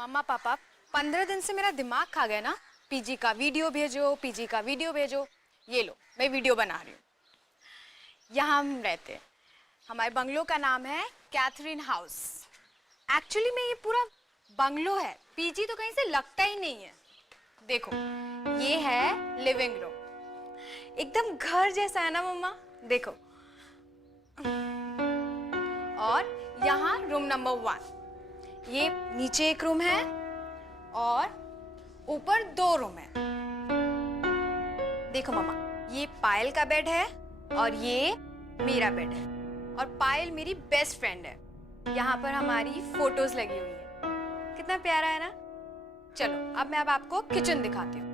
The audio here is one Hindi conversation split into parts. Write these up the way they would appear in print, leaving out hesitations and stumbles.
मम्मा पापा 15 दिन से मेरा दिमाग खा गया ना। पीजी का वीडियो भेजो, पीजी का वीडियो भेजो। ये लो, मैं वीडियो बना रही हूँ। यहाँ हम रहते हैं। हमारे बंगलो का नाम है कैथरीन हाउस। एक्चुअली में ये पूरा बंगलो है, पीजी तो कहीं से लगता ही नहीं है। देखो, ये है लिविंग रूम, एकदम घर जैसा है ना मम्मा। देखो, और यहाँ रूम नंबर 1। ये नीचे एक रूम है और ऊपर 2 रूम है। देखो मम्मा, ये पायल का बेड है और ये मेरा बेड है। और पायल मेरी बेस्ट फ्रेंड है। यहाँ पर हमारी फोटोज लगी हुई है। कितना प्यारा है ना। चलो अब मैं आपको किचन दिखाती हूँ,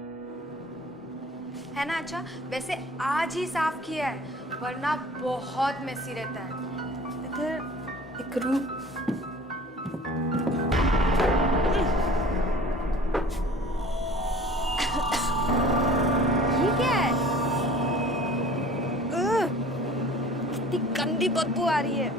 है ना। अच्छा, वैसे आज ही साफ किया है, वरना बहुत मेसी रहता है। इधर एक रूम, ये क्या है? कितनी गंदी बदबू आ रही है।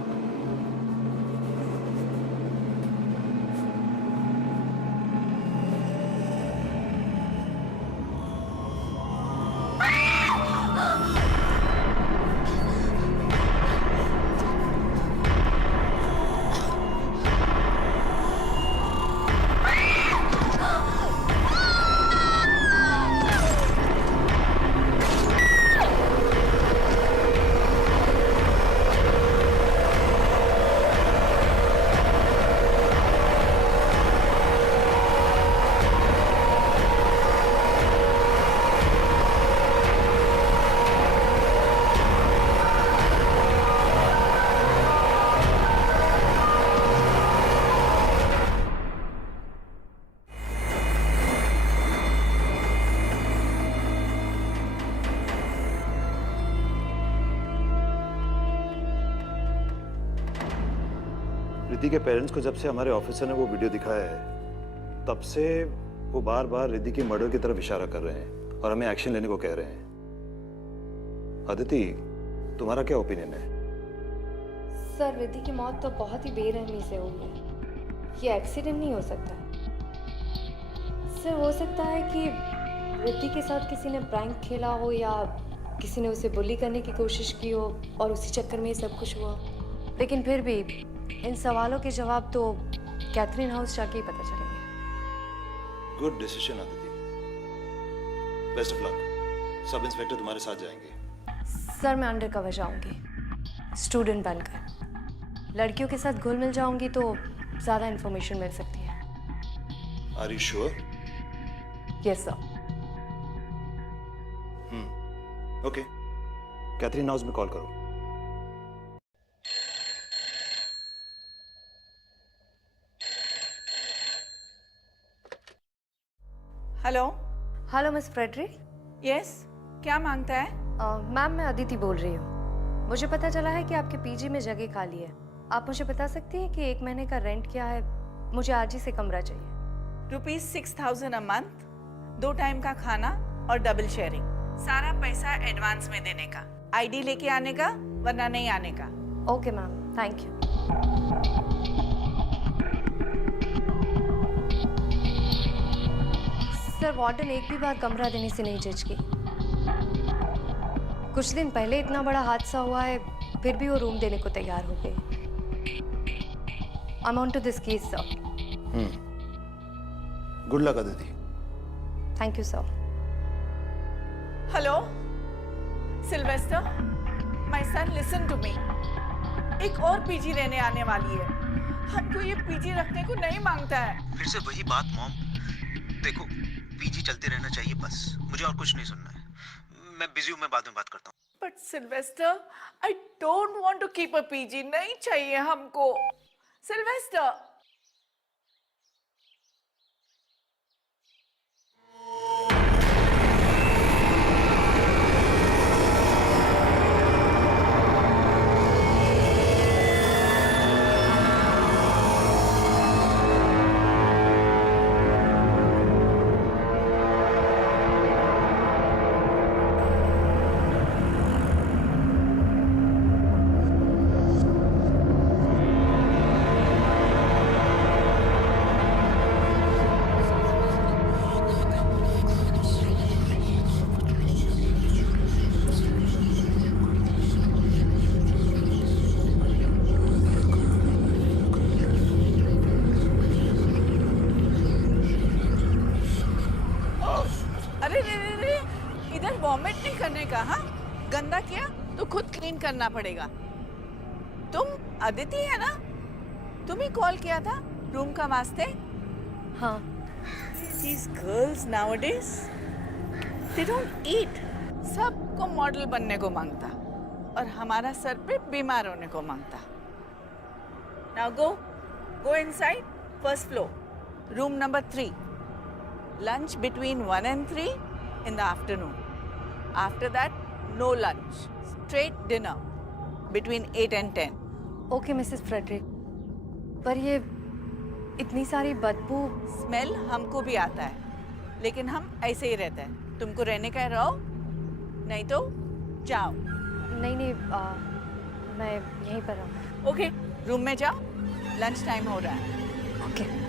रिद्धि के पेरेंट्स को जब से हमारे ऑफिसर ने वो वीडियो दिखाया है, तब से वो बार बार रिद्धि की मर्डर की तरफ इशारा कर रहे हैं और हमें एक्शन लेने को कह रहे हैं। अदिति, तुम्हारा क्या ओपिनियन है? सर, रिद्धि की मौत तो बहुत ही बेरहमी से हुई है। ये एक्सीडेंट नहीं हो सकता। सर, हो सकता है कि रिद्धि के साथ किसी ने प्रैंक खेला हो या किसी ने उसे बुली करने की कोशिश की हो और उसी चक्कर में ये सब कुछ हुआ। लेकिन फिर भी इन सवालों के जवाब तो कैथरीन हाउस जाके ही पता चलेंगे। Good decision Aditi, best of luck. Sub inspector तुम्हारे साथ जाएंगे। सर, मैं अंडर कवर जाऊंगी स्टूडेंट बनकर। लड़कियों के साथ घुल मिल जाऊंगी तो ज़्यादा इन्फॉर्मेशन मिल सकती है। Are you sure? Yes sir. Okay, Catherine house में कॉल करो। Hello. Hello miss Frederick. Yes, क्या मांगता है? मैम, मैं अदिति बोल रही हूँ। मुझे पता चला है कि आपके पीजी में जगह खाली है। आप मुझे बता सकती हैं कि 1 महीने का रेंट क्या है? मुझे आज ही से कमरा चाहिए। ₹6000 अ मंथ, 2 टाइम का खाना और डबल शेयरिंग। सारा पैसा एडवांस में देने का, आईडी लेके आने का, वरना नहीं आने का। Okay ma'am, thank you. Sir, warden एक भी बार कमरा देने से नहीं जज की। कुछ दिन पहले इतना बड़ा हादसा हुआ है, फिर भी वो रूम देने को तैयार हो गए। I am on to this case sir. Good luck Aditi. Thank you sir. Hello Sylvester, my son, listen to me. एक और पीजी लेने आने वाली है। हमको ये पीजी रखने को नहीं मांगता है। फिर से वही बात मॉम। देखो, पीजी चलते रहना चाहिए बस, मुझे और कुछ नहीं सुनना है। मैं बिजी हूँ, मैं बाद में बात करता हूँ। But Sylvester, I don't want to keep a PG. नहीं चाहिए हमको सिल्वेस्टर। का? हाँ, गंदा किया तो खुद क्लीन करना पड़ेगा। तुम अदिति है ना? तुम ही कॉल किया था रूम का वास्ते? हाँ। These girls nowadays, they don't eat. सबको मॉडल बनने को मांगता और हमारा सर पे बीमार होने को मांगता। Now go inside, first floor, room number 3. Lunch between 1 and 3 in the afternoon. After that, no lunch, straight dinner between 8 and 10. Okay Mrs Frederick, पर ये इतनी सारी बदबू। स्मेल हमको भी आता है, लेकिन हम ऐसे ही रहते हैं। तुमको रहने का है रहो, नहीं तो जाओ। नहीं, मैं यहीं पर हूँ। ओके, रूम में जाओ, लंच टाइम हो रहा है। ओके।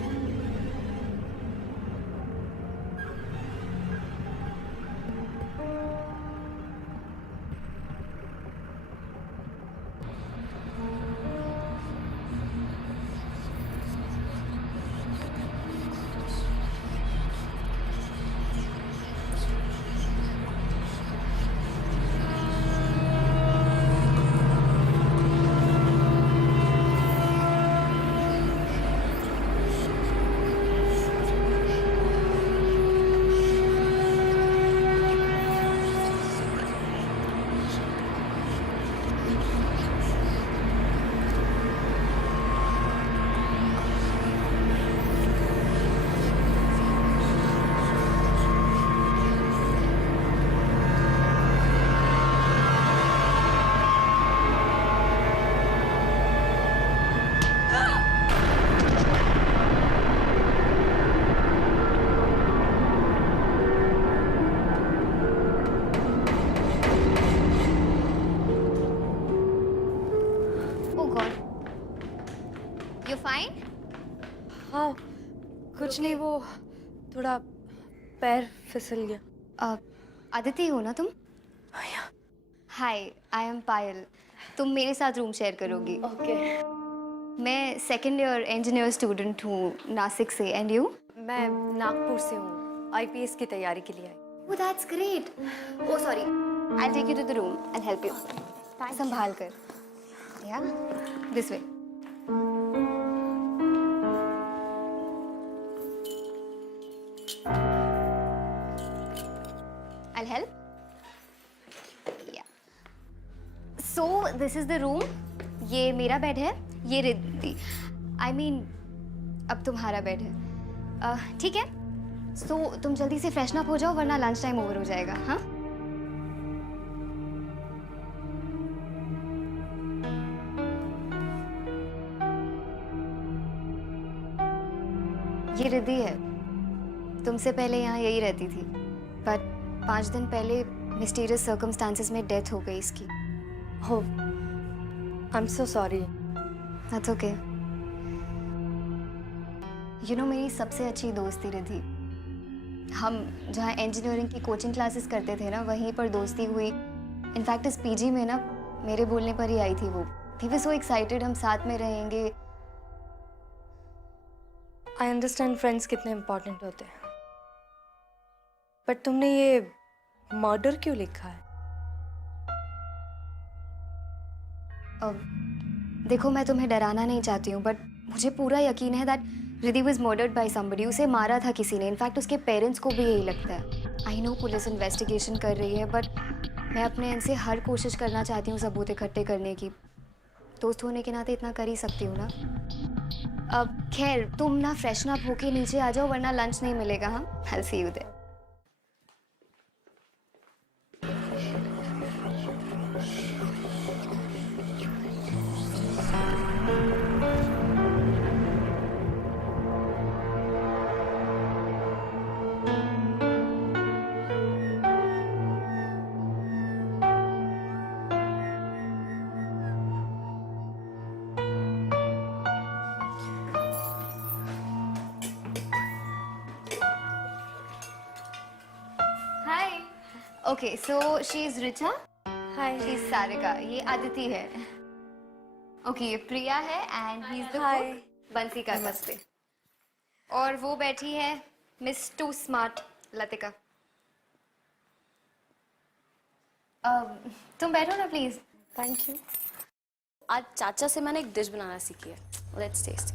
You fine? हाँ, कुछ नहीं, वो थोड़ा पैर फिसल गया। अदिति हो ना तुम? हाय, आई एम पायल। तुम मेरे साथ रूम शेयर करोगी। ओके। मैं सेकेंड ईयर इंजीनियर स्टूडेंट हूँ नासिक से। And you? मैं नागपुर से हूँ, आईपीएस की तैयारी के लिए आई। Oh, that's great. Oh, sorry. I'll take you to the room and help you. संभाल कर। Yeah, this way. I'll help. Yeah. So this is the room. ये मेरा बेड है, ये रिद्धि। I mean, अब तुम्हारा बेड है। ठीक है? So तुम जल्दी से फ्रेशन अप हो जाओ वरना लंच टाइम ओवर हो जाएगा। हाँ? ये रिद्धि है। तुमसे पहले यहाँ यही रहती थी, पर 5 दिन पहले मिस्टीरियस सर्कमस्टांसेस में डेथ हो गई इसकी। हो, I am so sorry. That's okay. You know, मेरी सबसे अच्छी दोस्त थी रिद्धि। हम जहाँ इंजीनियरिंग की कोचिंग क्लासेस करते थे ना, वहीं पर दोस्ती हुई। इनफैक्ट इस पीजी में ना मेरे बोलने पर ही आई थी वो। वी वर सो एक्साइटेड, हम साथ में रहेंगे। आई अंडरस्टैंड फ्रेंड्स कितने इम्पोर्टेंट होते हैं, बट तुमने ये मर्डर क्यों लिखा है? देखो, मैं तुम्हें डराना नहीं चाहती हूँ, बट मुझे पूरा यकीन है that Riddhi was murdered by somebody. उसे मारा था किसी ने। इनफैक्ट उसके पेरेंट्स को भी यही लगता है। आई नो पुलिस इन्वेस्टिगेशन कर रही है, बट मैं अपने एंड से हर कोशिश करना चाहती हूँ सबूत इकट्ठे करने की। दोस्त होने के नाते इतना कर ही सकती हूँ ना। अब खैर, तुम ना फ्रेशन अप होके नीचे आ जाओ वरना लंच नहीं मिलेगा। हाँ, I will see you there. Hi. Okay, so she is Richa, hi. She is Sarika, ये आदिति है। ओके, ये प्रिया है and he is the Hi. Cook, Bansi का नमस्ते। और वो बैठी है मिस टू स्मार्ट लतिका। तुम बैठो ना प्लीज। Thank you. आज चाचा से मैंने एक डिश बनाना सीखी है, लेट्स टेस्ट।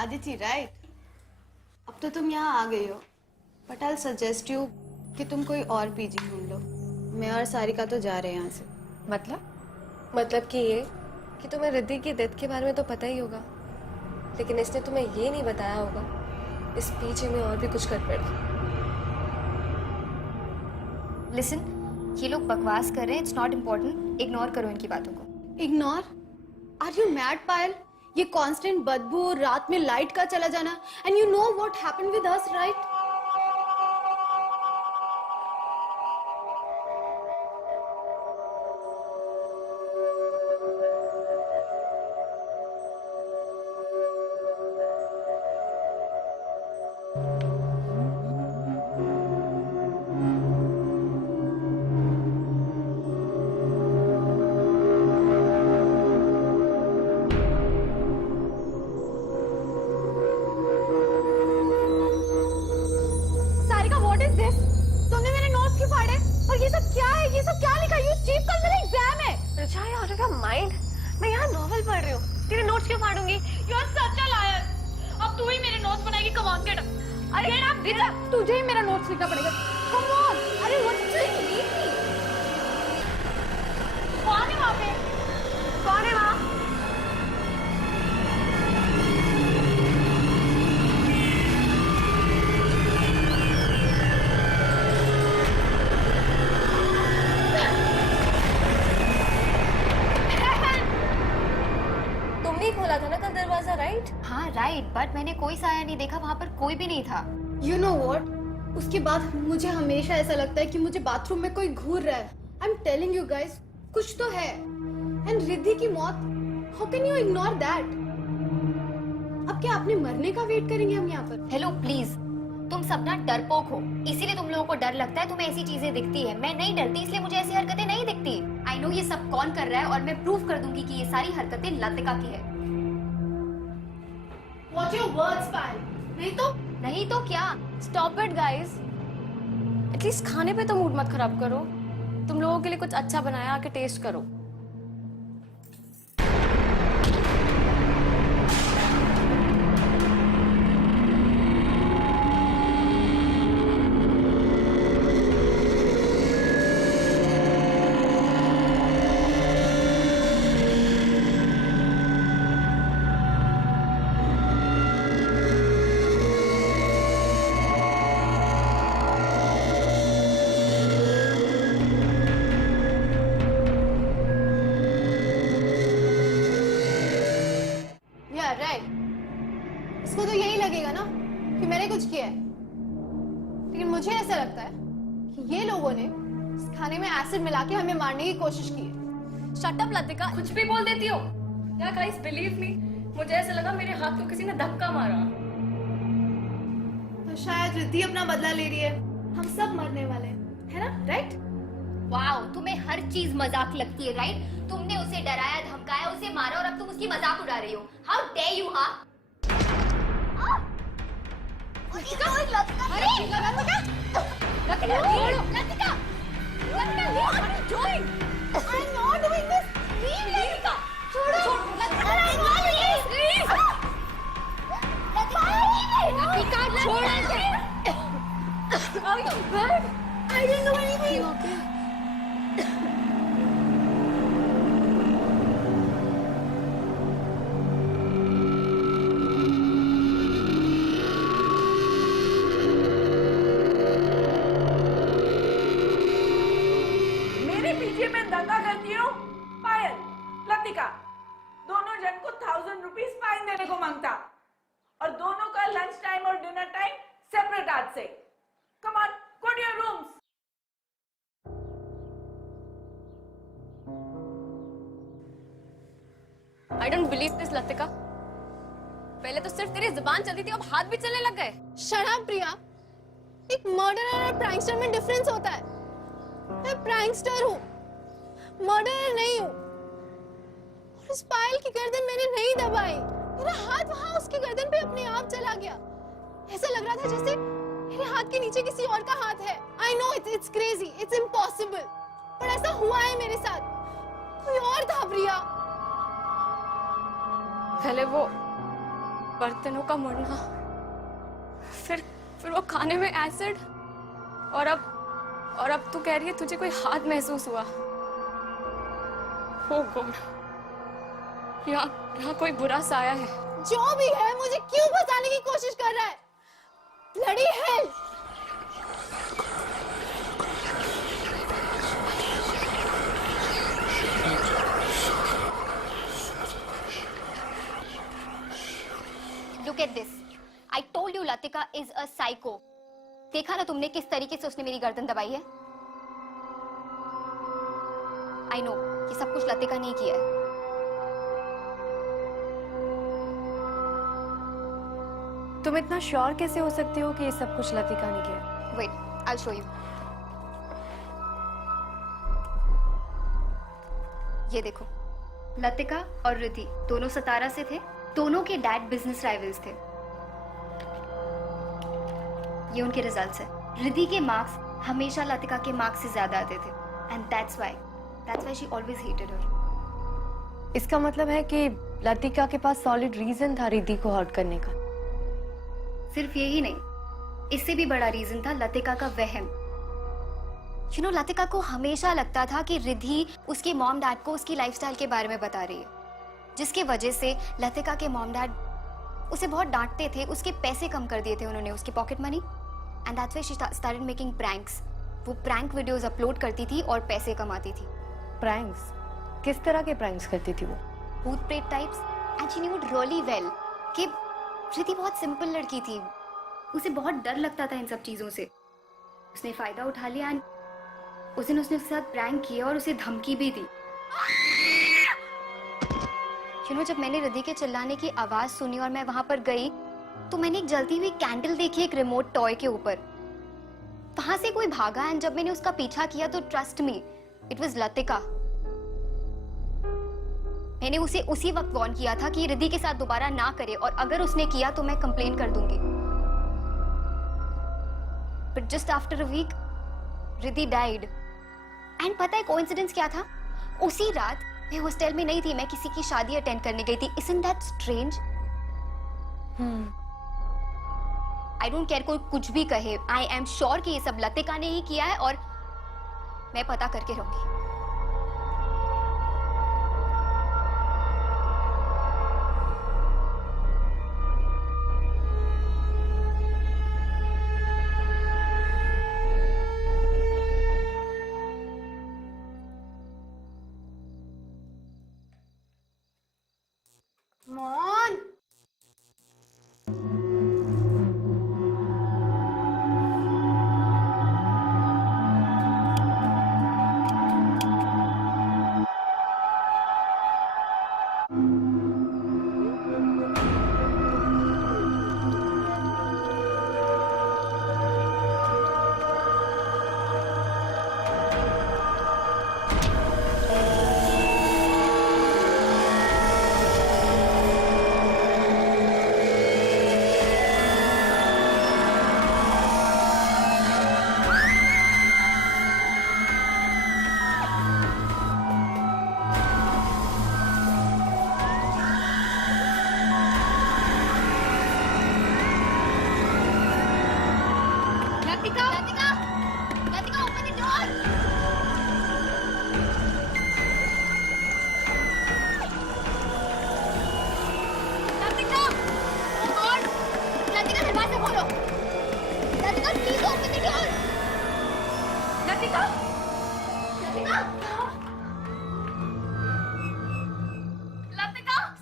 आदिति राइट, अब तो तुम यहाँ आ गई हो, बट आई सजेस्ट यू कि तुम कोई और पीजी ढूंढ लो। मैं और सारिका तो जा रहे हैं यहाँ से। मतलब कि ये कि तुम्हें रिद्धि की डेथ के बारे में तो पता ही होगा, लेकिन इसने तुम्हें ये नहीं बताया होगा इस पीछे में और भी कुछ गड़बड़ है। लिसन, ये लोग बकवास कर रहे हैं, इट्स नॉट इम्पोर्टेंट, इग्नोर करो इनकी बातों को। इग्नोर? आर यू मैड पायल? ये कांस्टेंट बदबू, रात में लाइट का चला जाना, and you know what happened with us right? Sarika, what is this? तुमने मेरे नोट्स क्यों फाड़े? और ये सब क्या है? ये सब क्या लिखा? यू चीप, कल मेरा एग्जाम है। रिचा, ये आउट ऑफ माइंड। मैं यहाँ नॉवेल पढ़ रही हूँ, तेरे नोट्स क्यों फाड़ूंगी? You are such a liar. अब तू ही मेरे नोट्स बनाएगी। Come on, get up. अरे गेट अप, रिचा, तुझे ही मेरा नोट्स लिखना पड़ेगा। Come on. अरे व्हाट इज दिस? कौन है वहाँ पे? कौन है वहाँ? तुमने ही खोला था ना कल दरवाजा, राइट? हाँ राइट, बट मैंने कोई साया नहीं देखा, वहां पर कोई भी नहीं था। यू नो व्हाट, उसके बाद मुझे हमेशा ऐसा लगता है कि मुझे बाथरूम में कोई घूर रहा है। I am telling you guys, कुछ तो है। एंड रिद्धि की मौत, how can you ignore that? अब क्या अपने मरने का वेट करेंगे हम यहाँ पर? हेलो प्लीज, तुम सब ना डरपोक हो, इसीलिए तुम लोगों को डर लगता है, तुम्हें ऐसी चीजें दिखती है। मैं नहीं डरती, इसलिए मुझे ऐसी हरकतें नहीं दिखती। आई नो ये सब कौन कर रहा है, और मैं प्रूव कर दूंगी कि ये सारी हरकतें लतिका की है। Watch your words, पायल। नहीं तो क्या? स्टॉप इट गाइस, एटलीस्ट खाने पे तो मूड मत खराब करो। तुम लोगों के लिए कुछ अच्छा बनाया, आके टेस्ट करो। Yeah, right. इसको तो यही लगेगा ना कि मैंने कुछ किया है, लेकिन मुझे ऐसा लगता है कि ये लोगों ने इस खाने में एसिड मिला के हमें मारने की कोशिश की है। शट अप लतिका, कुछ भी बोल देती हो। या गाइस बिलीव मी, मुझे ऐसा लगा मेरे हाथ को किसी ने धक्का मारा। तो शायद रिद्धि अपना बदला ले रही है। हम सब मरने वाले हैं, है ना? राइट? वाओ, तुम्हें हर चीज मजाक लगती है, राइट? तुमने उसे डराया, धमकाया, उसे मारा, और अब तुम उसकी मजाक उड़ा रही हो। हाउ डेयर यू, हाँ? I didn't know anything. Okay. मेरे पीछे में दंगा करती हो? पायल, लतिका, दोनों जन को 1000 रुपीज फाइन देने को मांगता, और दोनों का लंच टाइम और डिनर टाइम सेपरेट आज से। Come on, go to your rooms. I don't believe this Latika. पहले तो सिर्फ तेरी जुबान चलती थी, अब हाथ भी चलने लग गए। Shut up, प्रिया। एक मर्डरर और प्रैंकस्टर में डिफरेंस होता है। मैं प्रैंकस्टर हूँ, मर्डरर नहीं हूँ। और उस पायल की गर्दन मैंने नहीं दबाई, मेरा हाथ वहां उसकी गर्दन पे अपने आप चला गया। ऐसा लग रहा था जैसे मेरे हाथ के नीचे किसी और का हाथ है। I know it's crazy, it's impossible, पर ऐसा हुआ है मेरे साथ। कोई और था प्रिया। पहले वो बर्तनों का मुड़ना, फिर वो खाने में एसिड, और अब तू कह रही है तुझे कोई हाथ महसूस हुआ। ओ गॉड, यहाँ कोई बुरा साया है। जो भी है, मुझे क्यों फंसाने की कोशिश कर रहा है? Bloody hell! Look at this. I told you Latika is a psycho. देखा ना तुमने किस तरीके से उसने मेरी गर्दन दबाई है? I know, ये सब कुछ लतिका ने किया है। तुम इतना श्योर कैसे हो सकते हो कि ये सब कुछ लतिका ने किया? Wait, I'll show you. ये देखो, लतिका और रिद्धि दोनों सतारा से थे। दोनों के डैड बिजनेस राइवल्स थे। ये उनके रिजल्ट्स है। रिद्धि के मार्क्स हमेशा लतिका के मार्क्स से ज्यादा आते थे, and that's why she always hated her. इसका मतलब है कि लतिका के पास सॉलिड रीजन था रिद्धि को हर्ट करने का। सिर्फ यही नहीं, इससे भी बड़ा रीजन था लतिका का वहम। यू नो, लतिका को हमेशा लगता था कि रिद्धि उसके मॉम डैड को उसकी लाइफस्टाइल के बारे में बता रही है, जिसके वजह से लतिका के मॉम डैड उसे बहुत डांटते थे। उसके पैसे कम कर दिए थे उन्होंने, उसकी pocket money, and that's why she started making pranks. वो प्रैंक वीडियोस अपलोड करती थी और पैसे कमाती थी। प्रैंक्स? किस तरह के प्रैंक्स करती थी वो? भूत प्रेत types, and she knew it really well कि रिद्धि बहुत सिंपल लड़की थी, उसे बहुत डर लगता था इन सब चीजों से। उसने फायदा उठा लिया, एंड उस दिन उसने उसके साथ प्रैंक किया और उसे धमकी भी दी। You know, जब मैंने रिद्धि के चिल्लाने की आवाज सुनी और मैं वहां पर गई, तो मैंने एक जलती हुई कैंडल देखी एक रिमोट टॉय के ऊपर। वहां से कोई भागा, एंड जब मैंने उसका पीछा किया तो trust me, it was Latika. मैंने उसे उसी वक्त वार्न किया था कि रिद्धि के साथ दोबारा ना करे, और अगर उसने किया तो मैं कंप्लेन कर दूंगी। But just after a week Riddhi died, and पता है कोइंसिडेंस क्या था? उसी रात मैं हॉस्टल में नहीं थी, मैं किसी की शादी अटेंड करने गई थी। Isn't that strange? I don't care कोई कुछ भी कहे, I am sure कि ये सब लतिका ने ही किया है, और मैं पता करके रहूंगी। Mon!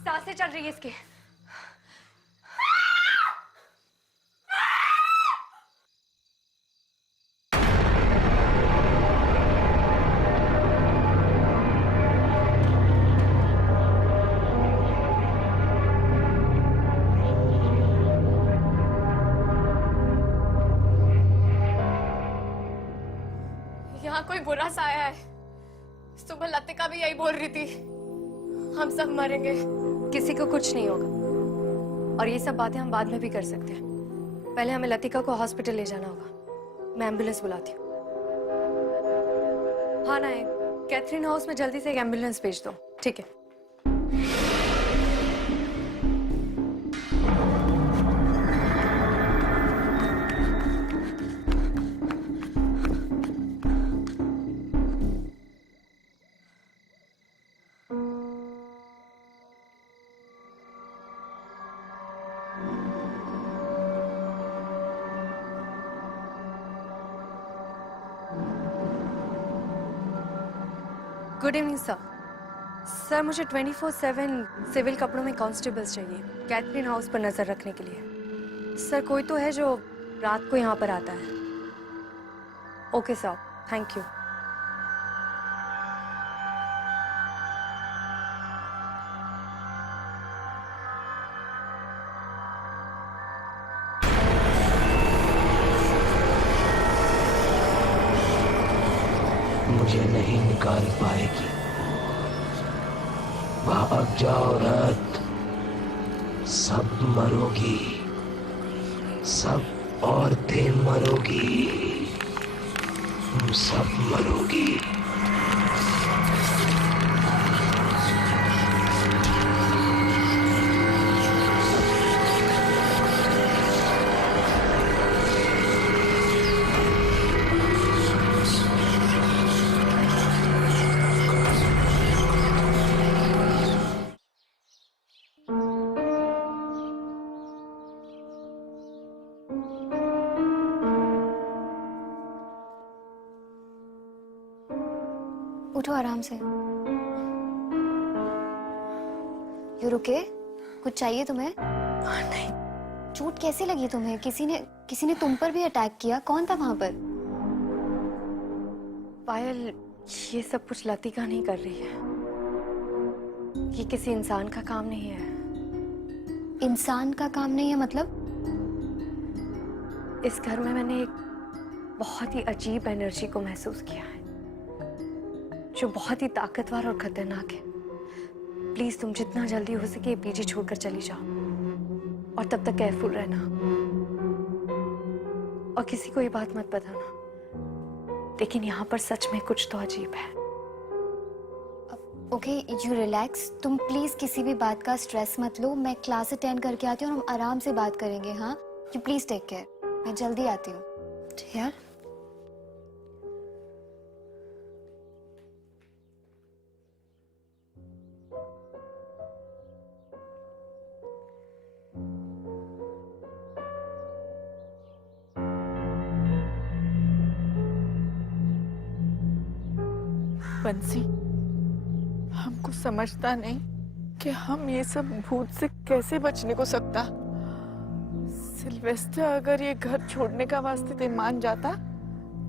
सांसें चल रही है इसकी। यहाँ कोई बुरा साया है। सुबह लतिका भी यही बोल रही थी, हम सब मरेंगे। किसी को कुछ नहीं होगा, और ये सब बातें हम बाद में भी कर सकते हैं। पहले हमें लतिका को हॉस्पिटल ले जाना होगा। मैं एम्बुलेंस बुलाती हूँ। हाँ ना, कैथरीन हाउस में जल्दी से एक एम्बुलेंस भेज दो। ठीक है। Good evening sir. सर मुझे 24/7 सिविल कपड़ों में कांस्टेबल्स चाहिए कैथरीन हाउस पर नज़र रखने के लिए। सर कोई तो है जो रात को यहाँ पर आता है। Okay sir, thank you. मुझे नहीं निकाल पाएगी। भाग जाओ रथ, सब मरोगी, सब औरतें मरोगी, तुम सब मरोगी। उठो आराम से। यू रुके? कुछ चाहिए तुम्हें? नहीं। चोट कैसे लगी तुम्हें? किसी ने तुम पर भी अटैक किया? कौन था वहां पर? पायल, ये सब कुछ लतिका नहीं कर रही है। ये किसी इंसान का काम नहीं है। इंसान का काम नहीं है मतलब? इस घर में मैंने एक बहुत ही अजीब एनर्जी को महसूस किया है जो बहुत ही ताकतवर और खतरनाक है। प्लीज तुम जितना जल्दी हो सके पीजी छोड़कर चली जाओ और तब तक केयरफुल रहना और किसी को ये बात मत बताना। लेकिन यहाँ पर सच में कुछ तो अजीब है। Okay, you relax. तुम प्लीज किसी भी बात का स्ट्रेस मत लो। मैं क्लास अटेंड करके आती हूँ और हम आराम से बात करेंगे। हाँ, यू प्लीज टेक केयर। मैं जल्दी आती हूँ। ठीक है? बंसी, हमको समझता नहीं कि हम ये सब भूत से कैसे बचने को सकता। सिल्वेस्टर अगर ये घर छोड़ने का वास्ते ते मान जाता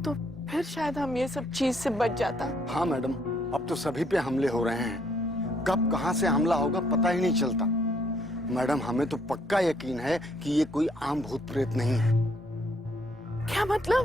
तो फिर शायद हम ये सब चीज से बच जाता। हाँ मैडम, अब तो सभी पे हमले हो रहे हैं। कब कहाँ से हमला होगा पता ही नहीं चलता। मैडम, हमें तो पक्का यकीन है कि ये कोई आम भूत प्रेत नहीं है। क्या मतलब?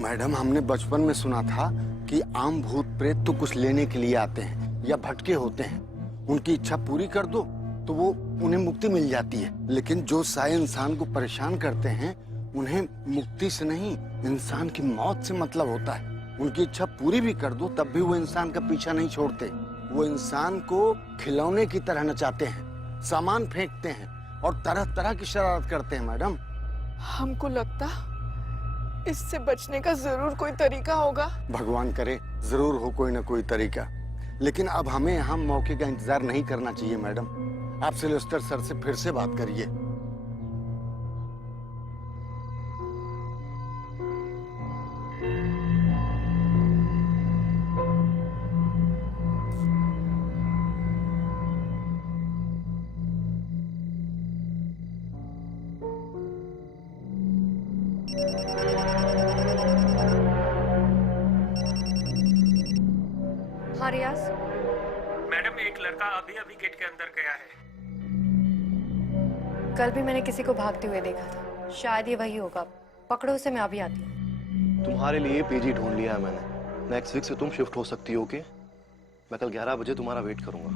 मैडम, हमने बचपन में सुना था कि आम भूत प्रेत तो कुछ लेने के लिए आते हैं या भटके होते हैं। उनकी इच्छा पूरी कर दो तो वो उन्हें मुक्ति मिल जाती है। लेकिन जो सारे इंसान को परेशान करते हैं उन्हें मुक्ति से नहीं, इंसान की मौत से मतलब होता है। उनकी इच्छा पूरी भी कर दो तब भी वो इंसान का पीछा नहीं छोड़ते। वो इंसान को खिलौने की तरह नचाते हैं, सामान फेंकते हैं और तरह तरह की शरारत करते हैं। मैडम, हमको लगता इससे बचने का जरूर कोई तरीका होगा। भगवान करे जरूर हो कोई ना कोई तरीका। लेकिन अब हमें यहाँ मौके का इंतजार नहीं करना चाहिए। मैडम, आप सिल्वेस्टर सर से फिर से बात करिए। हाँ रियाज, मैडम, एक लड़का अभी अभी गेट के अंदर गया है। कल भी मैंने किसी को भागते हुए देखा था। शायद ये वही होगा। पकड़ो उसे, मैं अभी आती हूँ। तुम्हारे लिए पीजी ढूंढ लिया है मैंने। नेक्स्ट वीक से तुम शिफ्ट हो सकती हो। के मैं कल 11 बजे तुम्हारा वेट करूंगा।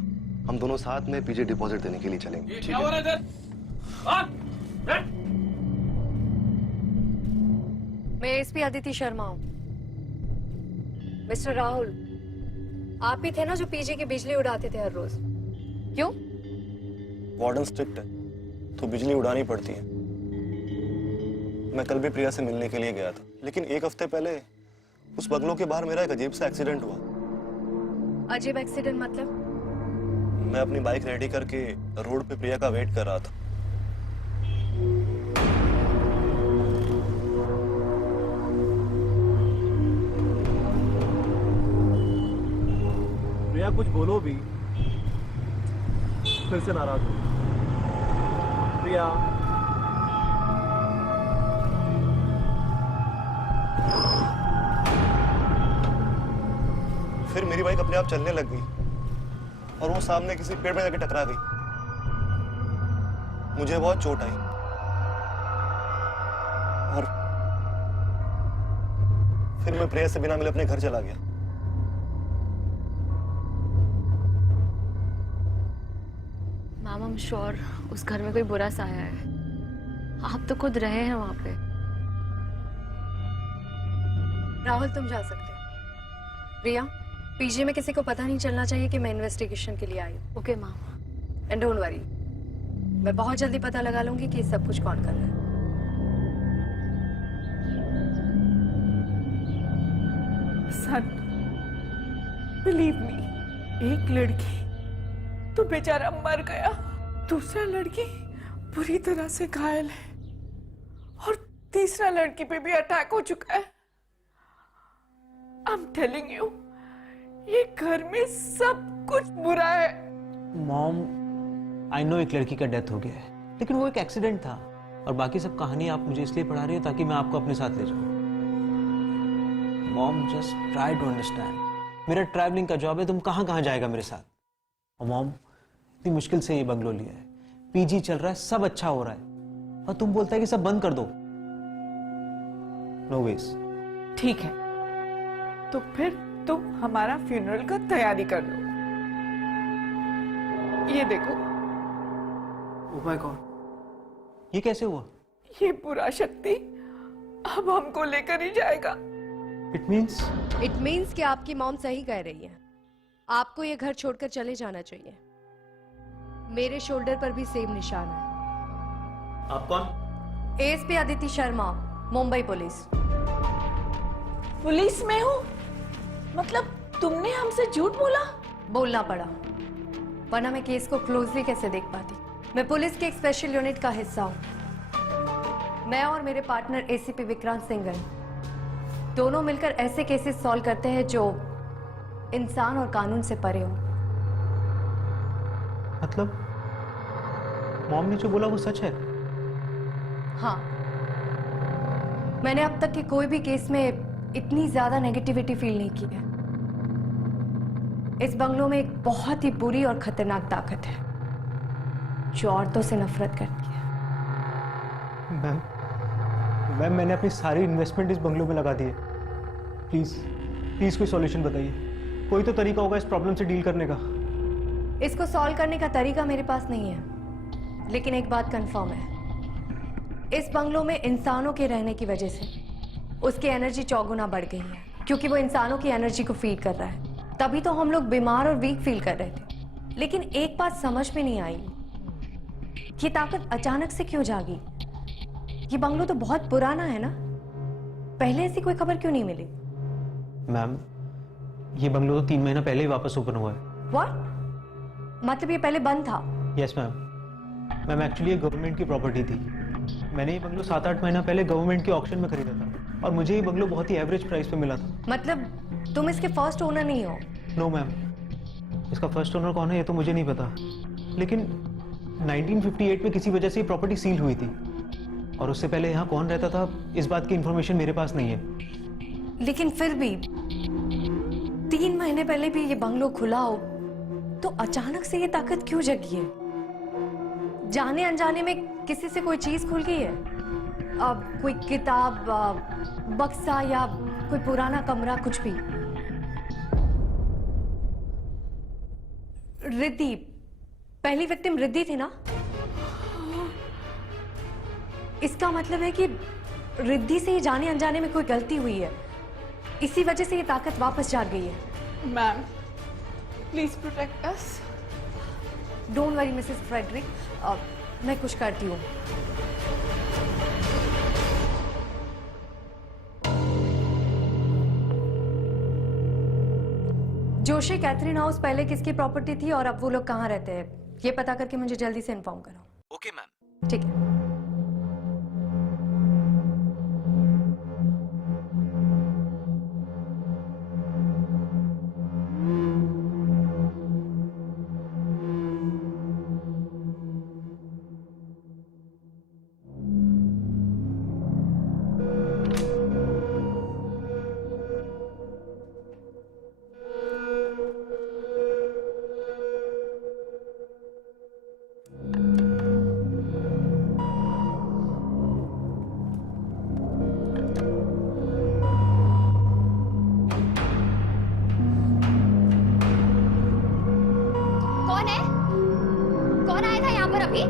हम दोनों साथ में पीजी डिपॉजिट देने के लिए चलेंगे। ठीक है? मैं एसपी अदिति शर्मा हूँ। मिस्टर राहुल, आप ही थे ना जो पीजी की बिजली उड़ाते थे हर रोज? क्यों? वार्डन स्ट्रिक्ट है तो बिजली उड़ानी पड़ती है। मैं कल भी प्रिया से मिलने के लिए गया था, लेकिन एक हफ्ते पहले उस बंगलों के बाहर मेरा एक अजीब सा एक्सीडेंट हुआ। अजीब एक्सीडेंट मतलब? मैं अपनी बाइक रेडी करके रोड पे प्रिया का वेट कर रहा था। प्रिया कुछ बोलो भी, फिर से नाराज हो। प्रिया, फिर मेरी बाइक अपने आप चलने लग गई और वो सामने किसी पेड़ में जाके टकरा गई। मुझे बहुत चोट आई और फिर मैं प्रिया से बिना मिले अपने घर चला गया। मैम, आई एम श्योर उस घर में कोई बुरा साया है। आप तो खुद रहे हैं वहां पे। राहुल, तुम जा सकते हो। प्रिया, पीजी में किसी को पता नहीं चलना चाहिए कि मैं इन्वेस्टिगेशन के लिए आई हूँ। Okay ma'am. And don't worry, मैं बहुत जल्दी पता लगा लूंगी कि सब कुछ कौन कर रहा है। सन, बिलीव मी, एक लड़की तो बेचारा मर गया, दूसरा लड़की बुरी तरह से घायल है और तीसरा लड़की पे भी अटैक हो चुका है। आई एम टेलिंग यू, ये घर में सब कुछ बुरा है। मॉम, आई नो एक लड़की का डेथ हो गया है, लेकिन वो एक एक्सीडेंट था और बाकी सब कहानी आप मुझे इसलिए पढ़ा रही हो ताकि मैं आपको अपने साथ ले जाऊं। Mom, just try to understand. मेरा ट्रैवलिंग का जॉब है, तुम कहाँ कहाँ जाएगा मेरे साथ? और मॉम, इतनी मुश्किल से ये बंगलो लिया है, पीजी चल रहा है, सब अच्छा हो रहा है, और तुम बोलता है कि सब बंद कर दो। No veg. ठीक है, तो फिर तुम हमारा फ्यूनरल का तैयारी कर लो। ये देखो। ओह माय गॉड, ये कैसे हुआ? ये बुरा शक्ति अब हमको लेकर ही जाएगा। इट मीन्स कि आपकी मॉम सही कह रही है। आपको ये घर छोड़कर चले जाना चाहिए। मेरे शोल्डर पर भी सेम निशान है। आप कौन? SP Aditi Sharma, Mumbai police. Police में हूँ? मतलब तुमने हमसे झूठ बोला? बोलना पड़ा, वरना मैं केस को क्लोजली कैसे देख पाती। मैं पुलिस के एक स्पेशल यूनिट का हिस्सा हूँ। मैं और मेरे पार्टनर एसीपी विक्रांत सिंघल दोनों मिलकर ऐसे केसेस सॉल्व करते हैं जो इंसान और कानून से परे हो। मतलब मॉम ने जो बोला वो सच है? हाँ, मैंने अब तक के कोई भी केस में इतनी ज्यादा नेगेटिविटी फील नहीं की है। इस बंगलों में एक बहुत ही बुरी और खतरनाक ताकत है जो औरतों से नफरत करती है। मैम, मैंने अपनी सारी इन्वेस्टमेंट इस बंगलों में लगा दी है। प्लीज कोई सॉल्यूशन बताइए। कोई तो तरीका होगा इस प्रॉब्लम से डील करने का। इसको सॉल्व करने का तरीका मेरे पास नहीं है, लेकिन एक बात कंफर्म है, इस बंगलों में इंसानों के रहने की वजह से उसकी एनर्जी 4 गुना बढ़ गई है, क्योंकि वो इंसानों की एनर्जी को फीड कर रहा है। तभी तो हम लोग बीमार और वीक फील कर रहे थे। लेकिन एक बात समझ में नहीं आई, ये ताकत अचानक से क्यों जागी? ये बंगलो तो बहुत पुराना है ना, पहले ऐसी कोई खबर क्यों नहीं मिली? मैम, ये बंगलो तो 3 महीना पहले ही वापस ओपन हुआ है। व्हाट? मतलब ये पहले बंद था? Yes ma'am. मैम, एक्चुअली ये गवर्नमेंट की प्रॉपर्टी थी। मैंने ये बंगलो 7-8 महीना पहले गवर्नमेंट के ऑक्शन में खरीदा था और मुझे ये बंगलो बहुत ही एवरेज प्राइस पे मिला था। मतलब तुम इसके फर्स्ट ओनर नहीं हो? नो मैम, इसका फर्स्ट ओनर कौन है ये तो मुझे नहीं पता, लेकिन 1958 में किसी वजह से ये प्रॉपर्टी सील हुई थी और उससे पहले यहाँ कौन रहता था इस बात की इंफॉर्मेशन मेरे पास नहीं है। लेकिन फिर भी 3 महीने पहले भी ये बंगलो खुला हो तो अचानक से ये ताकत क्यों जगी है? जाने अनजाने में किसी से कोई चीज खुल गई है? अब कोई किताब, बक्सा या कोई पुराना कमरा, कुछ भी। रिद्धि, पहली विक्टिम रिद्धि थी ना? इसका मतलब है कि रिद्धि से ये जाने अनजाने में कोई गलती हुई है, इसी वजह से ये ताकत वापस जाग गई है। Ma'am please protect us. Don't worry Mrs Frederick, मैं कुछ करती हूँ। जोशी कैथरीन हाउस पहले किसकी प्रॉपर्टी थी और अब वो लोग कहाँ रहते हैं, ये पता करके मुझे जल्दी से इन्फॉर्म करो। Okay ma'am. ठीक है। कौन है? कौन आया था यहाँ पर अभी?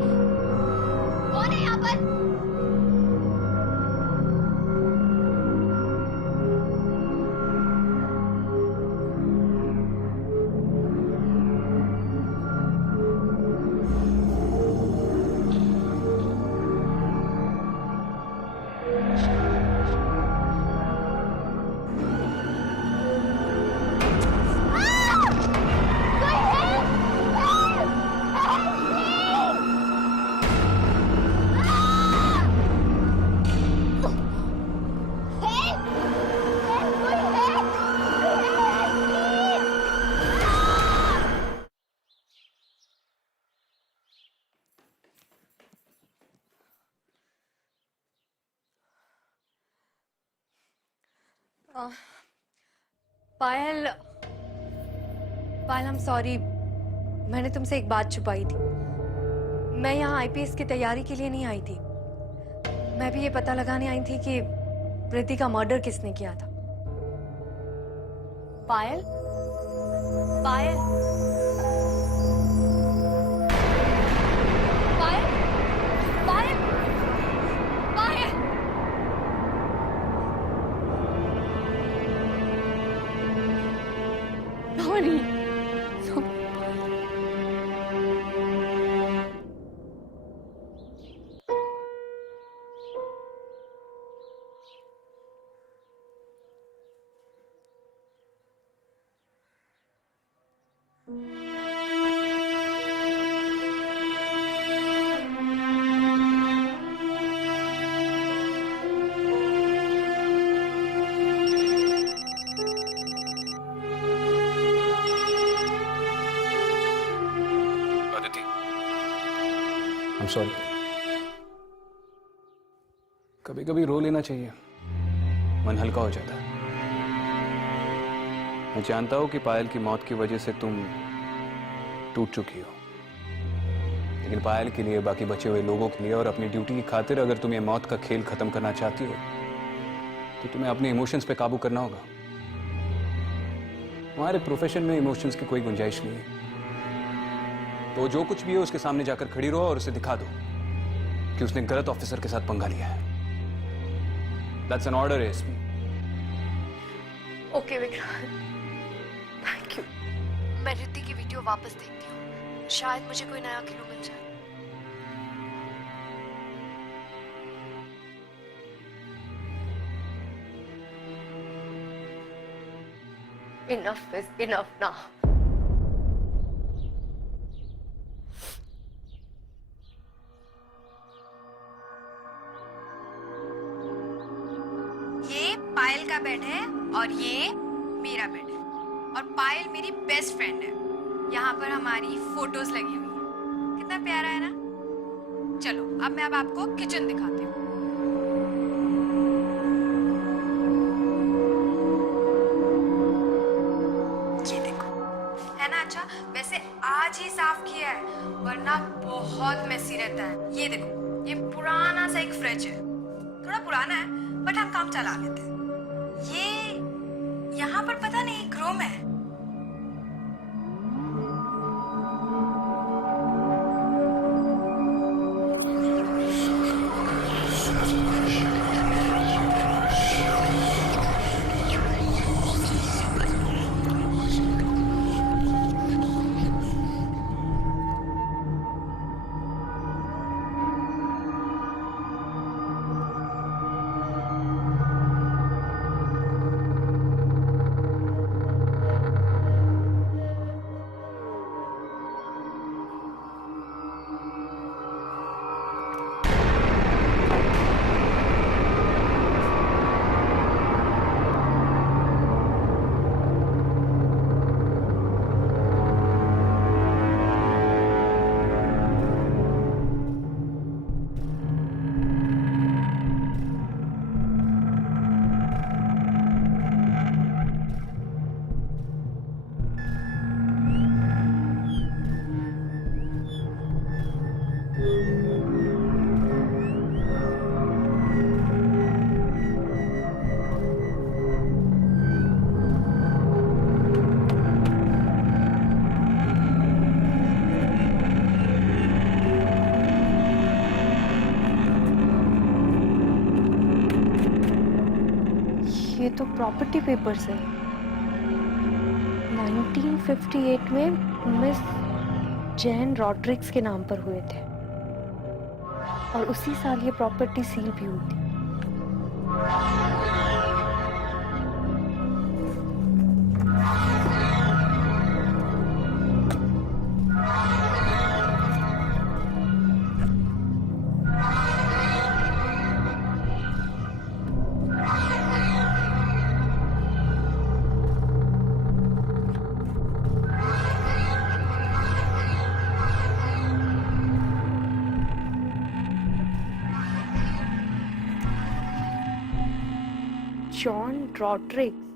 कौन है यहाँ पर? पायल, पायल I'm सॉरी, मैंने तुमसे एक बात छुपाई थी। मैं यहाँ आईपीएस की तैयारी के लिए नहीं आई थी, मैं भी ये पता लगाने आई थी कि प्रीति का मर्डर किसने किया था। पायल, पायल, पायल, पायल, पायल। Sorry. सॉरी। कभी कभी रो लेना चाहिए, मन हल्का हो जाता है। मैं जानता हूं कि पायल की मौत की वजह से तुम टूट चुकी हो, लेकिन पायल के लिए, बाकी बचे हुए लोगों के लिए और अपनी ड्यूटी की खातिर अगर तुम ये मौत का खेल खत्म करना चाहती हो तो तुम्हें अपने इमोशंस पे काबू करना होगा। तुम्हारे प्रोफेशन में इमोशंस की कोई गुंजाइश नहीं है, तो जो कुछ भी हो उसके सामने जाकर खड़ी रहो और उसे दिखा दो कि उसने गलत ऑफिसर के साथ पंगा लिया है। That's an order, ASP. Okay Vikrant, thank you. मैं रिद्धि की वीडियो वापस देखती हूँ, शायद मुझे कोई नया क्लू मिल जाए। Enough is enough now. ये पायल का बेड है और ये मेरा बेड है, और पायल मेरी बेस्ट फ्रेंड है। यहाँ पर हमारी फोटोज लगी हुई है, कितना प्यारा है ना। चलो अब मैं आपको किचन दिखाती हूँ। ये देखो, है ना अच्छा। वैसे आज ही साफ किया है, वरना बहुत मेसी रहता है। ये देखो, ये पुराना सा एक फ्रिज है, थोड़ा पुराना है बट हम काम चला लेते हैं। ये यहाँ पर पता नहीं एक रूम है, ये तो प्रॉपर्टी पेपर्स है। 1958 में मिस जैन रॉड्रिक्स के नाम पर हुए थे और उसी साल ये प्रॉपर्टी सील भी हुई थी। जॉन रॉड्रिक्स।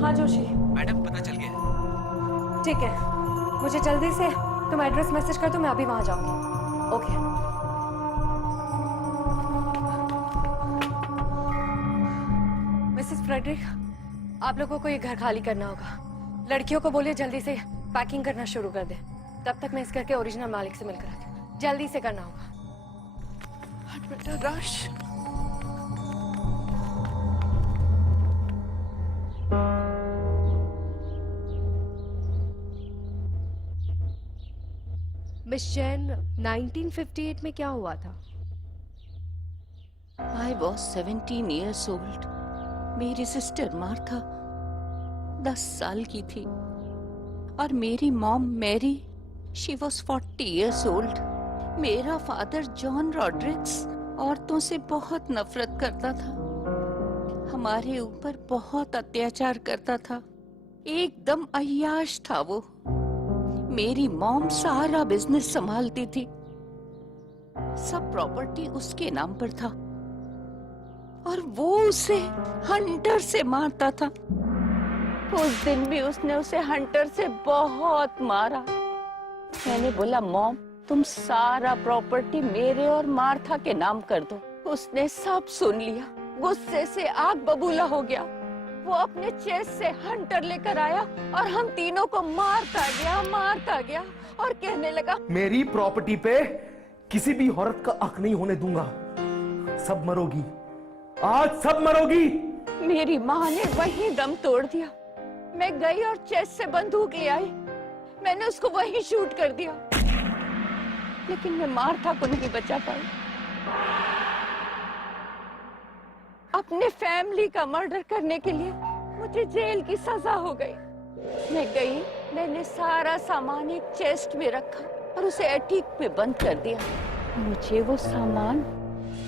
हाँ जोशी। मैडम पता चल गया। ठीक है, मुझे जल्दी से तुम एड्रेस मैसेज कर दो, मैं अभी वहां जाऊंगी। ओके। मिसेस फ्रेडरिक, आप लोगों को ये घर खाली करना होगा। लड़कियों को बोलिए जल्दी से पैकिंग करना शुरू कर दे। तब तक मैं इस घर के ओरिजिनल मालिक से मिलकर आती हूँ। जल्दी से करना होगा। हट बेटा, रश। मिस जैन, 1958 में क्या हुआ था? I was 17 years old. मेरी सिस्टर मार्था 10 साल की थी और मेरी mom Mary she was 40 years old. मेरा फादर जॉन रॉड्रिक्स औरतों से बहुत नफरत करता था, हमारे ऊपर बहुत अत्याचार करता था, एकदम अय्याश था वो। मेरी मॉम सारा बिजनेस संभालती थी, सब प्रॉपर्टी उसके नाम पर था और वो उसे हंटर से मारता था। उस दिन भी उसने उसे हंटर से बहुत मारा। मैंने बोला मॉम, तुम सारा प्रॉपर्टी मेरे और मार्था के नाम कर दो। उसने सब सुन लिया, गुस्से से आग बबूला हो गया। वो अपने चेस्ट से हंटर लेकर आया और हम तीनों को मारता गया और कहने लगा, मेरी प्रॉपर्टी पे किसी भी औरत का हक नहीं होने दूंगा। सब मरोगी, आज सब मरोगी। मेरी माँ ने वहीं दम तोड़ दिया। मैं गई और चेस्ट से बंदूक ले आई, मैंने उसको वहीं शूट कर दिया, लेकिन मैं मार्था को नहीं बचा पाई। अपने फैमिली का मर्डर करने के लिए मुझे जेल की सजा हो गई। मैं गई, मैंने सारा सामान एक चेस्ट में रखा और उसे एटीक पे बंद कर दिया। मुझे वो सामान,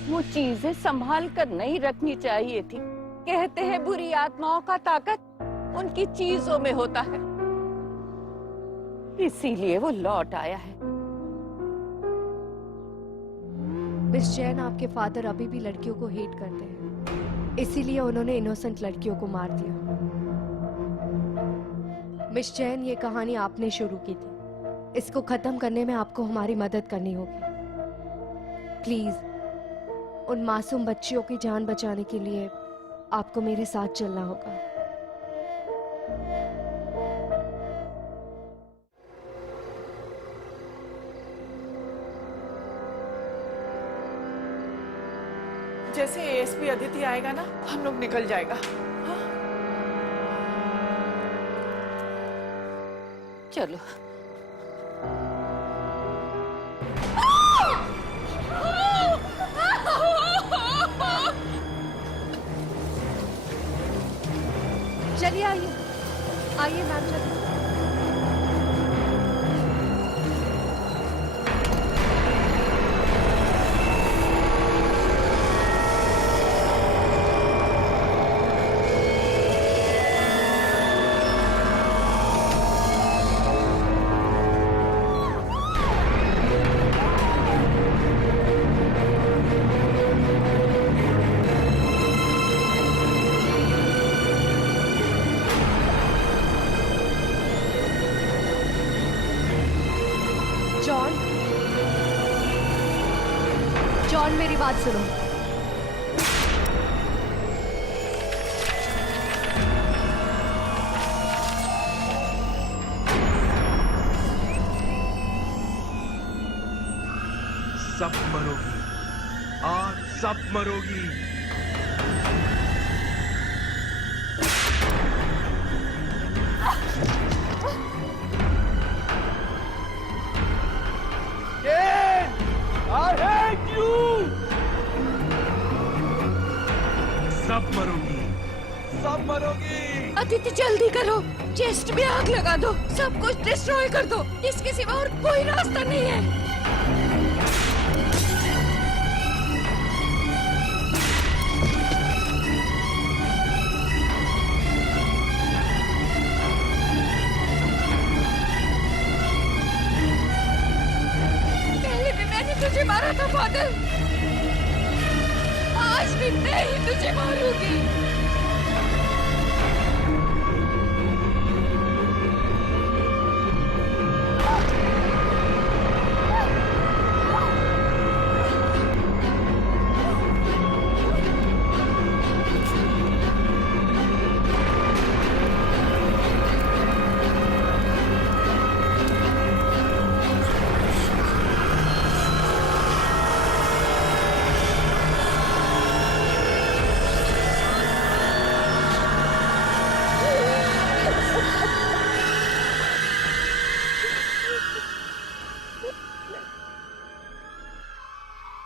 वो चीजें संभाल कर नहीं रखनी चाहिए थी। कहते हैं बुरी आत्माओं का ताकत उनकी चीजों में होता है, इसीलिए वो लौट आया है। मिस जैन, आपके फादर अभी भी लड़कियों को हेट करते हैं, इसीलिए उन्होंने इनोसेंट लड़कियों को मार दिया। मिस जैन, ये कहानी आपने शुरू की थी, इसको खत्म करने में आपको हमारी मदद करनी होगी। प्लीज, उन मासूम बच्चियों की जान बचाने के लिए आपको मेरे साथ चलना होगा। जैसे एएसपी अदिति आएगा ना, हम लोग निकल जाएगा। हाँ? चलो। चलिए आइए मैम, चलिए। मेरी बात सुनो। सब मरोगी, आज सब मरोगी। I hate you! सब मरोगी, सब मरोगी। अदिति जल्दी करो, चेस्ट में आग लगा दो, सब कुछ डिस्ट्रॉय कर दो, इसके सिवा और कोई रास्ता नहीं है। पहले भी मैंने तुझे मारा था फादर, आज भी मैं ही तुझे मारूंगी।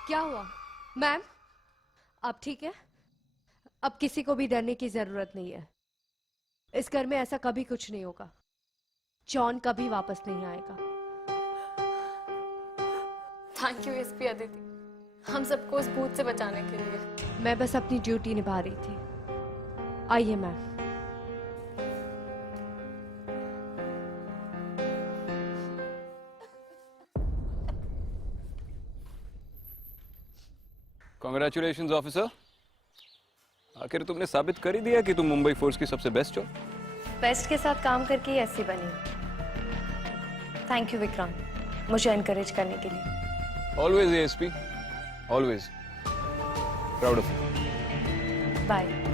क्या हुआ मैम? अब ठीक है? अब किसी को भी डरने की जरूरत नहीं है। इस घर में ऐसा कभी कुछ नहीं होगा। जॉन कभी वापस नहीं आएगा। थैंक यू एसपी अदिति, हम सबको उस भूत से बचाने के लिए। मैं बस अपनी ड्यूटी निभा रही थी। आइए मैम। कांग्रेचुलेशंस ऑफिसर, आखिर तुमने साबित कर ही दिया कि तुम मुंबई फोर्स की सबसे बेस्ट हो। बेस्ट के साथ काम करके ही ऐसी बनी। थैंक यू विक्रांत, मुझे एनकरेज करने के लिए। Always ASP, always proud of you. Bye.